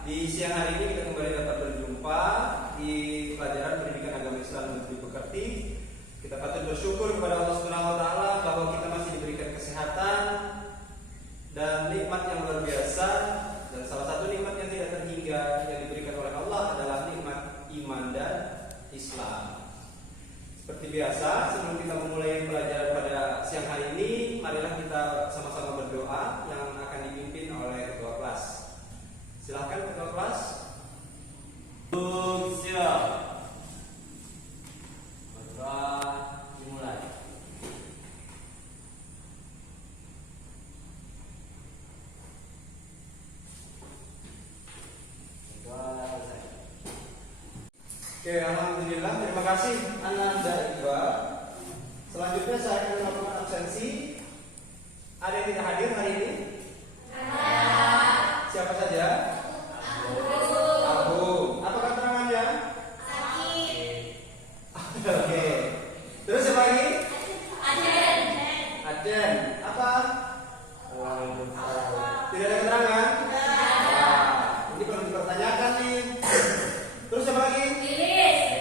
Di siang hari ini kita kembali dapat berjumpa di pelajaran pendidikan agama Islam untuk dipekerti. Kita patut bersyukur kepada Allah Subhanahu wa taala bahwa kita masih diberikan kesehatan dan nikmat yang luar biasa, dan salah satu nikmat yang tidak terhingga yang diberikan oleh Allah adalah nikmat iman dan Islam. Seperti biasa, sebelum kita memulai pelajaran pada siang hari ini, marilah kita sama-sama berdoa yang akan dipimpin oleh ketua kelas. Silakan ketua kelas. Siap. Berdoa dimulai. Oke, alhamdulillah, terima kasih Ananda Iqbal. Selanjutnya saya akan melakukan absensi. Ada yang tidak hadir hari ini? Ada. Siapa saja? Abu. Apa keterangannya? Sakit. Oke. Terus siapa lagi? Aden. Aden. Apa? Tidak ada keterangan? Ini perlu dipertanyakan nih. Terus siapa lagi?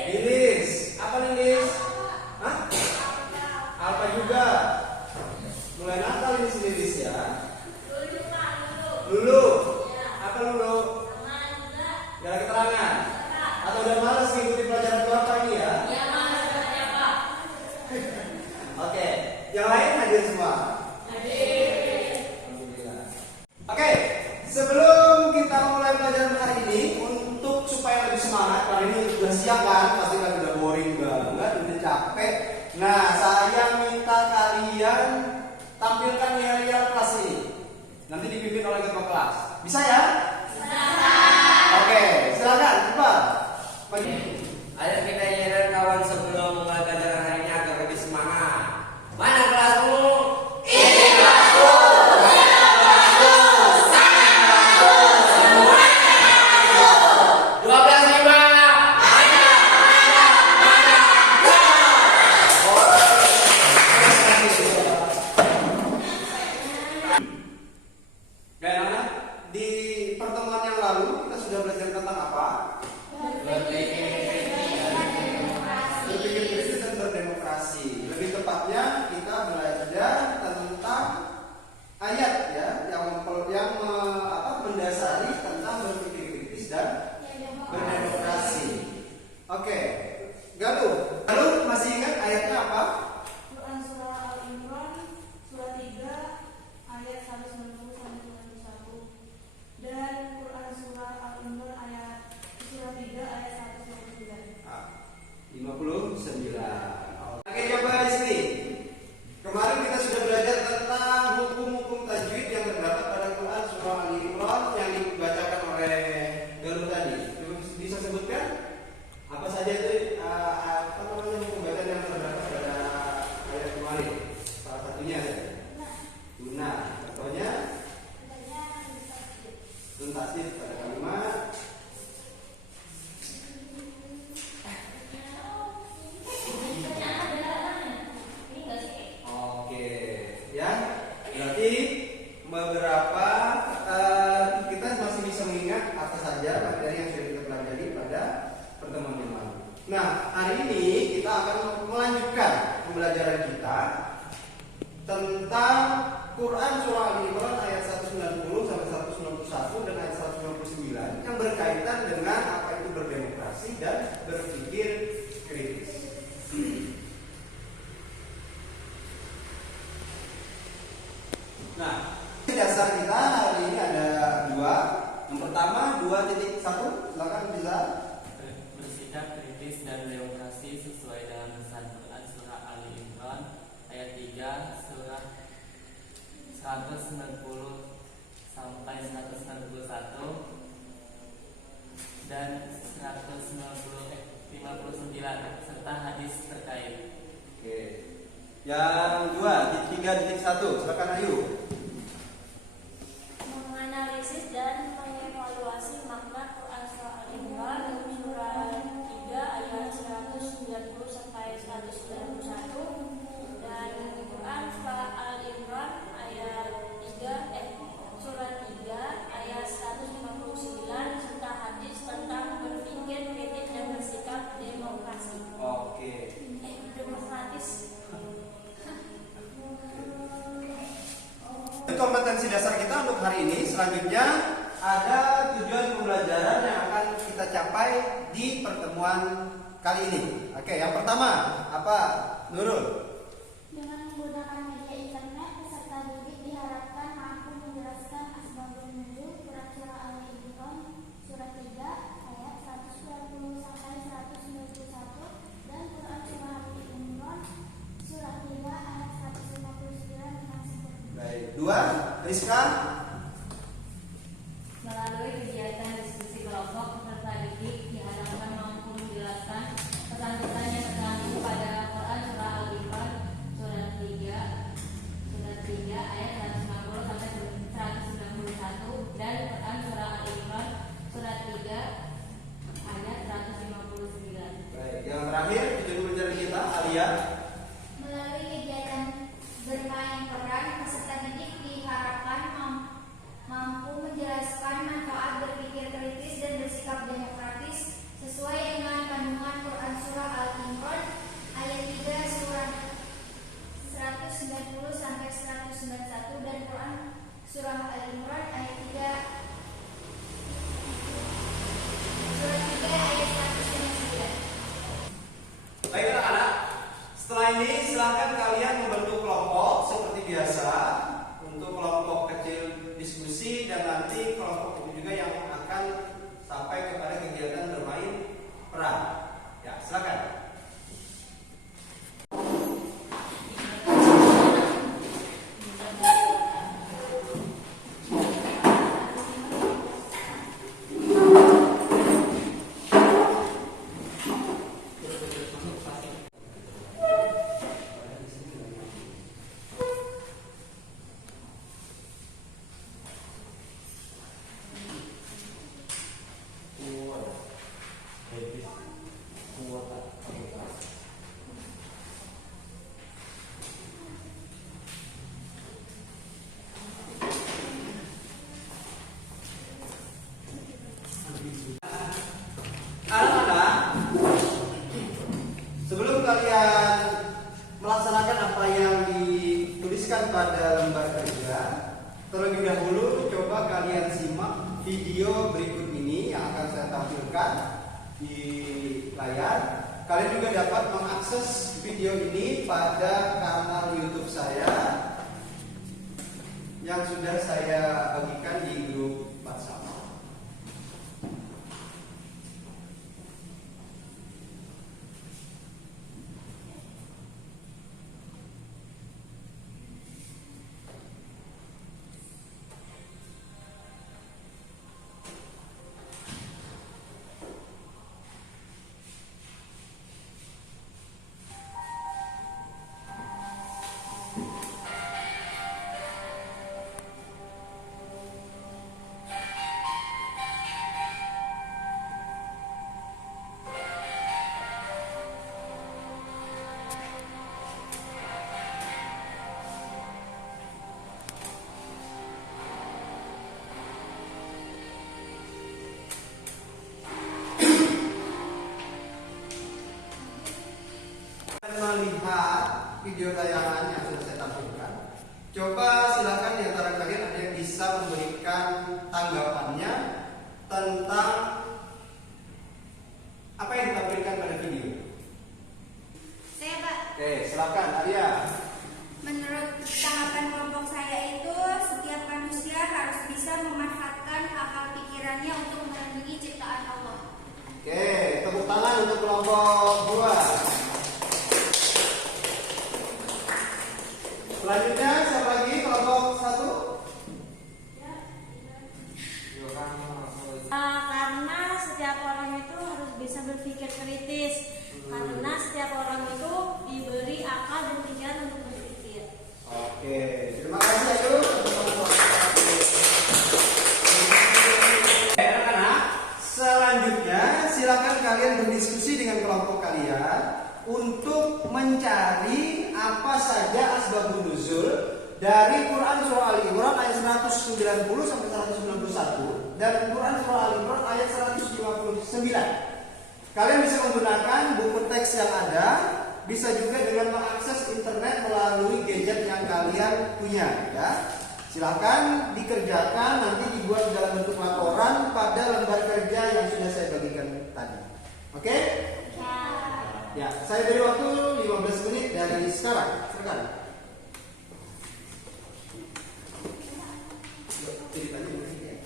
Lilis. Apa Lilis? Hah? Alfa juga. Mulai nakal ini si Lilis ya. Lulu. Apa Lulu? Gak ada keterangan. Atau udah malas ngikutin pelajaran Bapak ini ya? Iya, malas belajar Pak. Oke, yang lain hadir semua? Hadir. Alhamdulillah. Oke, sebelum kita mulai pelajaran hari ini, untuk supaya lebih semangat, kali ini udah siang kan? Pasti kan udah boring banget, udah capek. Nah, saya minta kalian tampilkan nilai kelas ini. Nanti dipimpin oleh ketua kelas. Bisa ya? Bisa. Oke, silakan, coba. Ayo kita nyadar kawan sebelum mulai pelajaran hari ini agar lebih semangat. Mana kelasmu? Ini kelasku. Mana kelasku? Sana kelasku. Semua kelasku. 12.5. Bagaimana? Di pertemuan yang lalu kita sudah belajar tentang apa? Berpikir kritis dan berdemokrasi. Lebih tepatnya kita belajar tentang ayat ya yang mendasari tentang berpikir kritis dan berdemokrasi. Oke, Galuh. Galuh masih ingat ayatnya apa? Quran surah Al-Imran surah 3 ayat 190 sampai 91 dan Quran surah Al-Imran surah 3 ayat 199. 59. Oke, coba di sini. Kemarin kita sudah belajar tentang hukum-hukum tajwid yang terdapat pada Quran surah Al-Imran yang dibacakan oleh Galuh tadi. Bisa sebutkan apa saja itu hukum bacaan yang terdapat pada ayat kemarin? Salah satunya ya. Guna. Contohnya tuntasif pada kalimat. Oke, ya. Berarti beberapa kita masih bisa mengingat apa saja materi yang sudah kita pelajari pada pertemuan yang lalu. Nah, hari ini kita akan melanjutkan pembelajaran kita tentang Quran surah Al-Imran ayat 190 sampai 191 dan ayat 199 yang berkaitan dengan apa itu berdemokrasi dan berpikir kritis. Nah, dasar kita hari ini ada dua. Yang pertama 2.1, silakan bisa. Bersikap kritis dan demokrasi sesuai dengan pesan Quran surah Ali Imran ayat 3 surah 190 sampai 191 dan 159 serta hadis terkait. Oke. Yang 3.1, silakan Ayu. Menganalisis dan mengevaluasi makna Quran surah Al-Imran surah 3 ayat 190 sampai 191 dan Quran surah Al-Imran ayat 3 surah 3 ayat 159 kompetensi dasar kita untuk hari ini. Selanjutnya ada tujuan pembelajaran yang akan kita capai di pertemuan kali ini. Oke, yang pertama apa, Nurul? Dengan menggunakan media internet, peserta didik diharapkan mampu menjelaskan asbabun nuzul Quran Surah Al-Imran Surah 3 ayat 120 sampai 191 dan Quran Surah Al-Imran Surah 3 ayat 159 dengan sempurna. Baik, dua, Rizka. Melalui kegiatan diskusi kelompok, peserta didik diharapkan mampu menjelaskan pesan-pesan yang terkandung pada Quran Surah Al-Imran Surat 3 ayat 150 sampai 191 dan Quran Surah Al-Imran Surat 3 ayat 159. Baik, yang terakhir tujuan pembelajaran kita, Alia. Melalui kegiatan bermain peran, peserta didik diharapkan mampu menjelaskan manfaat berpikir kritis dan bersikap demokratis sesuai dengan kandungan Quran Surah Al-Imran ayat 3 surah 190 sampai 191 dan Quran Surah Al-Imran ayat 3 surah 3 ayat 199. Baik anak-anak, setelah ini silakan kalian membentuk kelompok seperti biasa untuk kelompok kecil diskusi dan nanti kelompok itu juga yang akan sampai kepada kegiatan bermain peran. Ya, silakan. Anak-anak, sebelum kalian melaksanakan apa yang dituliskan pada lembar kerja, terlebih dahulu coba kalian simak video berikut ini yang akan saya tampilkan di layar. Kalian juga dapat mengakses video ini pada kanal YouTube saya yang sudah saya bagikan di grup WhatsApp. Melihat video tayangan yang sudah saya tampilkan, coba silakan di antara kalian ada yang bisa memberikan tanggapannya tentang apa yang ditampilkan pada video. Saya, Pak. Oke, silakan Arya. Menurut tanggapan kelompok saya itu, setiap manusia harus bisa memanfaatkan akal pikirannya untuk melindungi ciptaan Allah. Oke, tepuk tangan untuk kelompok 2. Selanjutnya siapa lagi? Kelompok 1. Karena setiap orang itu harus bisa berpikir kritis. Karena setiap orang itu diberi akal dan pikiran untuk berpikir. Oke, terima kasih Ayu. Anak-anak, selanjutnya silakan kalian berdiskusi dengan kelompok kalian untuk mencari apa saja asbabun nuzul dari Quran Surah Al-Imran ayat 190 sampai 191 dan Quran Surah Al-Imran ayat 159. Kalian bisa menggunakan buku teks yang ada, bisa juga dengan mengakses internet melalui gadget yang kalian punya, ya. Silahkan dikerjakan, nanti dibuat dalam bentuk laporan pada lembar kerja yang sudah saya bagikan tadi. Oke? Ya, saya beri waktu 15 menit dari sekarang. Silakan. Ceritanya begini ya.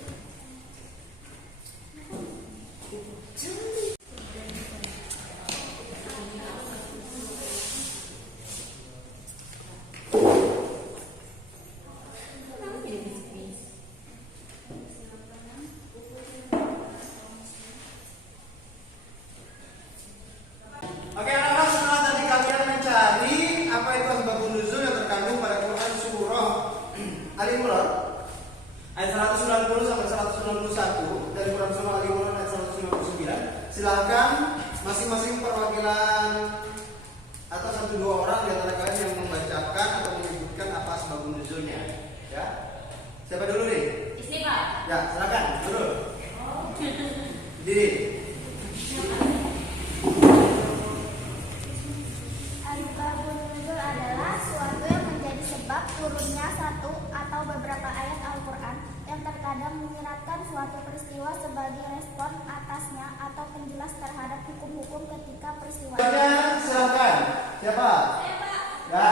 Oke anak-anak, setelah tadi kalian mencari apa itu asbabun nuzul yang terkandung pada Quran surah Ali Imran ayat 190 sampai 191 dari Quran surah Ali Imran ayat 199. Silakan masing-masing perwakilan atau 1-2 orang di antara kalian yang membacakan atau menyebutkan apa asbabun nuzulnya. Ya. Siapa dulu nih? Istri Pak. Ya, silakan dulu. Diri. Asbabun nuzul adalah suatu yang menjadi sebab turunnya satu atau beberapa ayat Al-Quran yang terkadang menyiratkan suatu peristiwa sebagai respon atasnya atau penjelas terhadap hukum-hukum ketika peristiwa. Silakan. Siapa? Saya Pak. Ya.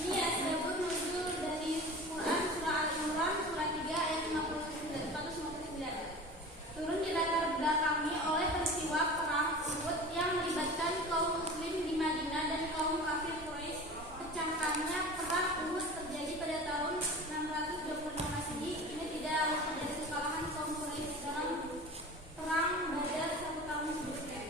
Ini asbabun nuzul dari Quran surah Al-Imran surah 3 ayat 159. Turun dilatar belakangi oleh peristiwa perang Uhud yang melibatkan kaum muslim di Madinah dan kaum kafir Quraisy. Kecangkannya perang Uhud terjadi pada tahun 625 Masehi. Ini tidak harus terjadi kekalahan kaum Quraisy dalam perang Badar 1 tahun sebelumnya.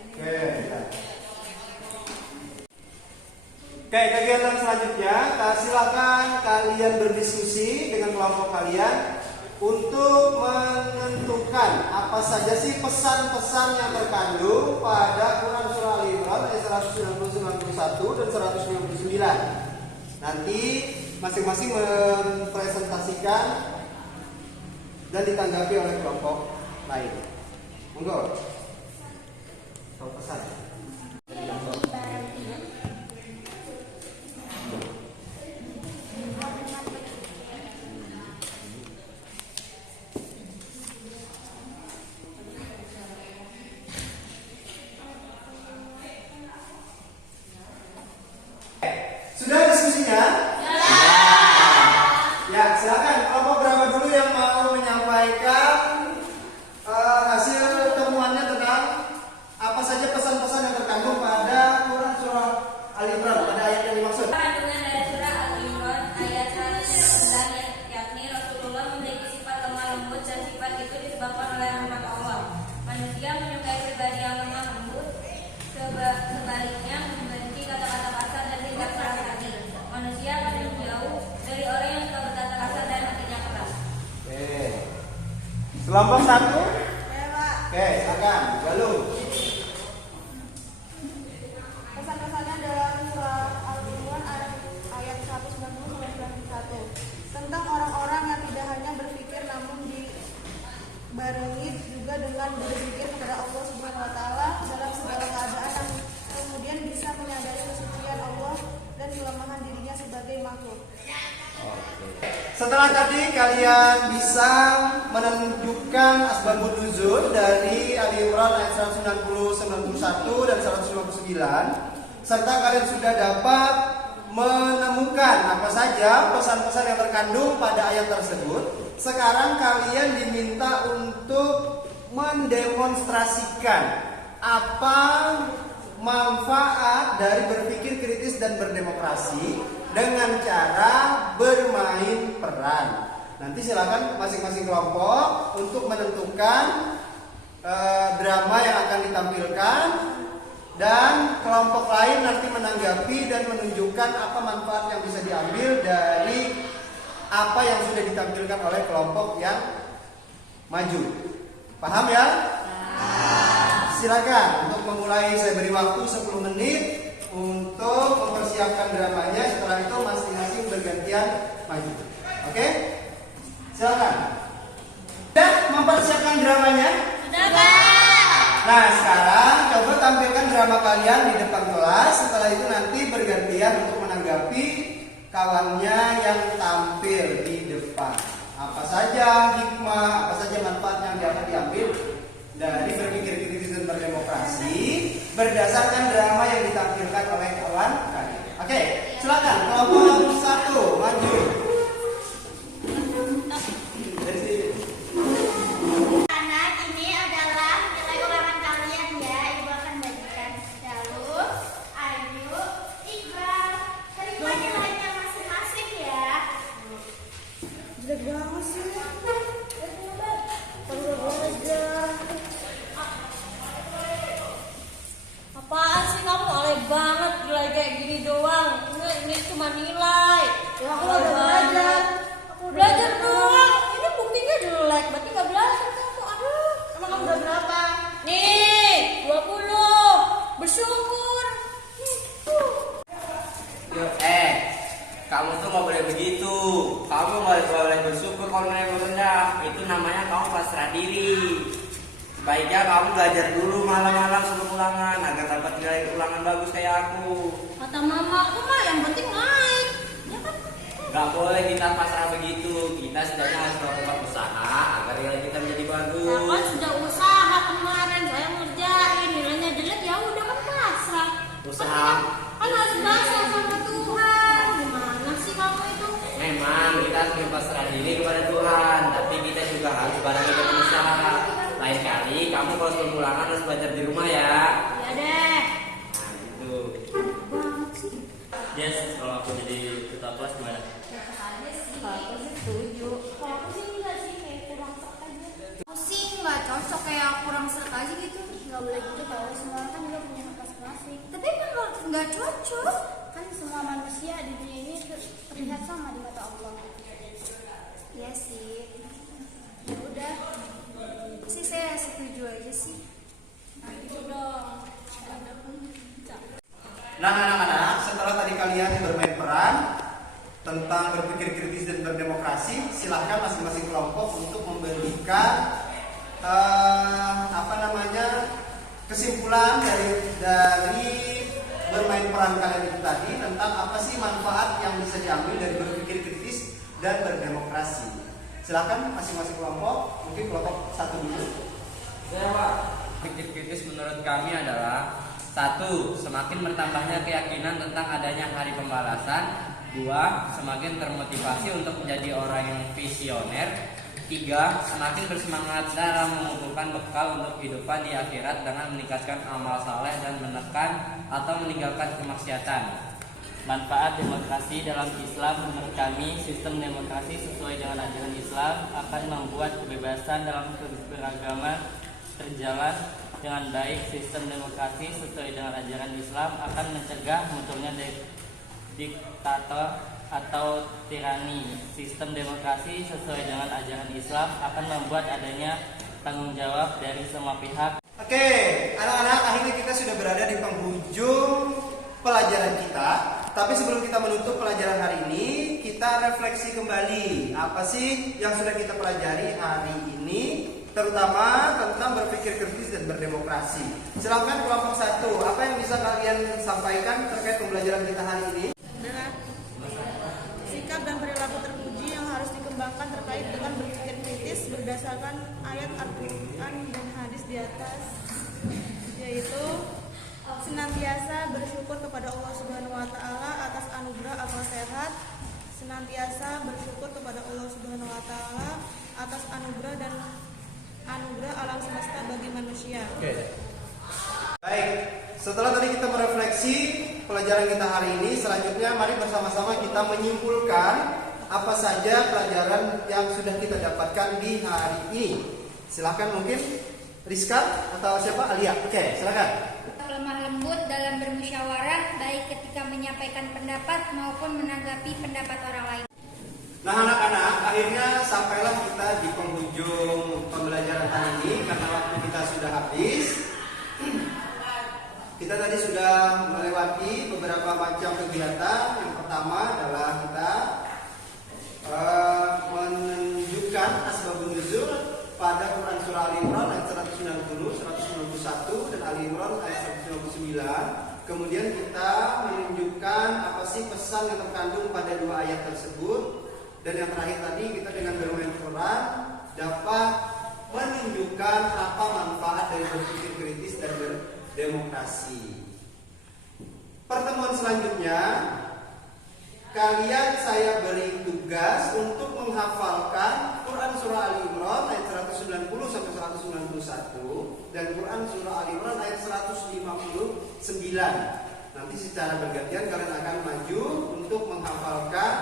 Oke, kegiatan selanjutnya, silakan kalian berdiskusi dengan kelompok kalian untuk menentukan apa saja sih pesan-pesan yang terkandung pada Quran surah Ali Imran ayat 191 dan 199. Nanti masing-masing mempresentasikan dan ditanggapi oleh kelompok lain. Monggo. Tahu pesan. Sudah diskusinya? Ya, silakan. Kelompok berapa dulu yang mau menyampaikan hasil temuannya tentang apa saja pesan-pesan yang terkandung pada Quran surah Ali Imran pada ayat yang dimaksud? Kandungan dari surah Al-Imran ayat 109 yakni Rasulullah memiliki sifat lemah lembut dan sifat itu disebabkan oleh rahmat Allah. Manusia menyukai pribadi yang lemah lembut, sebaliknya membenci kata-kata kasar dan tidak keras hati. Manusia akan menjauh dari orang yang suka berkata kasar dan hatinya keras. Oke. Kelompok satu? Oke, silakan. Lalu. Pesan-pesannya dalam surah Al-Imran ayat 190-91 tentang orang-orang yang tidak hanya berpikir namun dibarengi juga dengan berzikir kepada Allah Subhanahu wa taala dalam segala keadaan yang kemudian bisa menyadari kesucian Allah dan kelemahan dirinya sebagai makhluk. Setelah tadi kalian bisa menunjukkan asbabun nuzul dari Ali Imran ayat 190, 91 dan 159 serta kalian sudah dapat menemukan apa saja pesan-pesan yang terkandung pada ayat tersebut. Sekarang kalian diminta untuk mendemonstrasikan apa manfaat dari berpikir kritis dan berdemokrasi dengan cara bermain peran. Nanti silakan masing-masing kelompok untuk menentukan drama yang akan ditampilkan dan kelompok lain nanti menanggapi dan menunjukkan apa manfaat yang bisa diambil dari apa yang sudah ditampilkan oleh kelompok yang maju. Paham ya? Silakan untuk memulai, saya beri waktu 10 menit untuk mempersiapkan dramanya. Setelah itu masing-masing bergantian maju. Oke? Silakan. Sudah mempersiapkan dramanya? Sudah, Pak. Nah, sekarang coba tampilkan drama kalian di depan kelas. Setelah itu nanti bergantian untuk menanggapi kawannya yang tampil di depan. Apa saja hikmah, apa saja manfaat yang dapat diambil dari berpikir kritis dan berdemokrasi berdasarkan drama yang ditampilkan oleh kawan kalian. Oke, silakan kelompok 1 maju. Dari sini. Anak, ini adalah nilai ulangan kalian ya. Ibu akan bagikan Dalu, Ayu, Iqbal. Terima nilainya masing-masing ya. Jelek banget sih. Apaan sih kamu alay banget, nilai kayak gini doang. Ini cuma nilai. Ya aku udah belajar. Belajar doang. Ini buktinya jelek, berarti nggak belajar kamu. Aduh. Emang kamu udah berapa? Nih, 20. Bersyukur. Yo, kamu tuh nggak boleh begitu. Kamu nggak boleh bersyukur kalau nilai rendah. Itu namanya kamu pasrah diri. Sebaiknya kamu belajar dulu malam-malam sebelum ulangan agar dapat nilai ulangan bagus kayak aku. Kata mama aku mah yang penting naik. Ya kan? Gak boleh kita pasrah begitu. Kita setidaknya harus melakukan usaha agar nilai kita menjadi Ya kan bagus. sudah usaha kemarin saya ngerjain, nilainya jelek ya udah kan pasrah. Usaha. Kan harus pasrah sama Tuhan. Gimana sih kamu itu? Memang kita harus berpasrah diri kepada Tuhan, tapi kita juga harus barengan berusaha. Lain kali kamu kalau sebelum ulangan harus belajar di rumah ya. Ya deh. Nah gitu. Yes, kalau aku jadi ketua kelas gimana? Aku sih setuju. Kalau aku sih enggak sih, kayak kurang serak aja. Pusing nggak cocok kayak kurang serak aja gitu. Nggak boleh gitu, kalau semua orang kan juga punya nafas klasik. Tapi memang nggak cocok. Kan semua manusia di dunia ini terlihat sama di mata Allah. Iya sih. Ya udah. Sih saya setuju aja sih. Nah gitu dong. Nah anak-anak, setelah tadi kalian bermain peran tentang berpikir kritis dan berdemokrasi, silahkan masing-masing kelompok untuk memberikan kesimpulan dari bermain peran kalian itu tadi tentang apa sih manfaat yang bisa diambil dari berpikir kritis dan berdemokrasi. Silahkan masing-masing kelompok, mungkin kelompok 1 dulu. Ya Pak, pikir kritis menurut kami adalah 1. Semakin bertambahnya keyakinan tentang adanya hari pembalasan. 2. Semakin termotivasi untuk menjadi orang yang visioner. 3. Semakin bersemangat dalam mengumpulkan bekal untuk kehidupan di akhirat dengan meningkatkan amal saleh dan menekan atau meninggalkan kemaksiatan. Manfaat demokrasi dalam Islam menurut kami, sistem demokrasi sesuai dengan ajaran Islam akan membuat kebebasan dalam beragama terjalan dengan baik. Sistem demokrasi sesuai dengan ajaran Islam akan mencegah munculnya diktator atau tirani. Sistem demokrasi sesuai dengan ajaran Islam akan membuat adanya tanggung jawab dari semua pihak. Oke, anak-anak, akhirnya kita sudah berada di penghujung pelajaran kita. Tapi sebelum kita menutup pelajaran hari ini, kita refleksi kembali apa sih yang sudah kita pelajari hari ini, terutama tentang berpikir kritis dan berdemokrasi. Silakan kelompok 1, apa yang bisa kalian sampaikan terkait pembelajaran kita hari ini? Adalah sikap dan perilaku terpuji yang harus dikembangkan terkait dengan berpikir kritis berdasarkan ayat Al-Quran dan hadis di atas, yaitu senantiasa bersyukur kepada Allah Subhanahu wa taala atas anugerah akal sehat, senantiasa bersyukur kepada Allah Subhanahu wa taala atas anugerah dan anugerah alam semesta bagi manusia. Oke. Baik, setelah tadi kita merefleksi pelajaran kita hari ini, selanjutnya mari bersama-sama kita menyimpulkan apa saja pelajaran yang sudah kita dapatkan di hari ini. Silakan mungkin Rizka atau siapa? Alia. Oke, silakan. Lemah lembut dalam bermusyawarah, baik ketika menyampaikan pendapat maupun menanggapi pendapat orang lain. Nah anak-anak, akhirnya sampailah kita di penghujung pembelajaran hari ini karena waktu kita sudah habis. Kita tadi sudah melewati beberapa macam kegiatan. Yang pertama adalah kita menunjukkan asbabun nuzul pada Quran surah Al Imran ayat 190, 191 dan Ali Imran ayat 199. kemudian kita menunjukkan apa sih pesan yang terkandung pada dua ayat tersebut. Dan yang terakhir tadi kita dengan bermain Quran dapat menunjukkan apa manfaat dari berpikir kritis dan berdemokrasi. Pertemuan selanjutnya, kalian saya beri tugas untuk menghafalkan Quran Surah Ali Imran ayat 190 sampai 191 dan Quran Surah Ali Imran ayat 159. Nanti secara bergantian kalian akan maju untuk menghafalkan.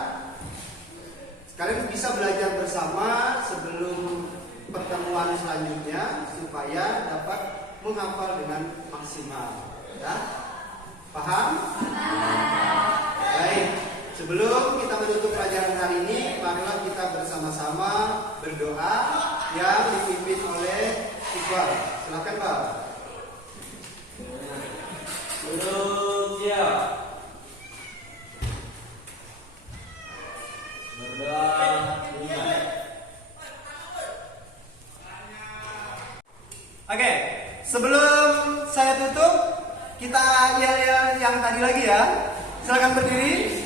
Kalian bisa belajar bersama sebelum pertemuan selanjutnya supaya dapat menghafal dengan maksimal. Ya? Paham? Baik. Sebelum kita menutup pelajaran hari ini, marilah kita bersama-sama berdoa yang dipimpin oleh Iqbal. Silakan, Pak. Duduk siap. Berdoa dimulai. Oke, sebelum saya tutup, kita yang tadi lagi ya. Silakan berdiri.